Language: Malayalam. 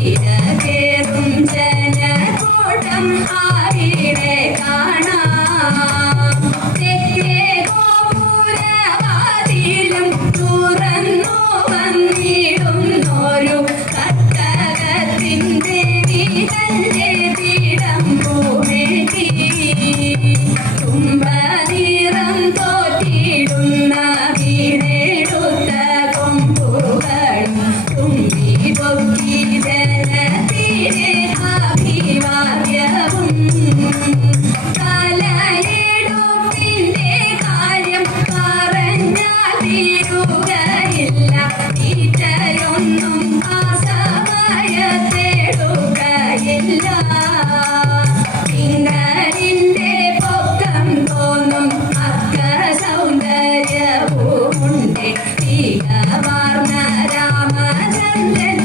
Yeah. രാമചന്ദ്രൻ.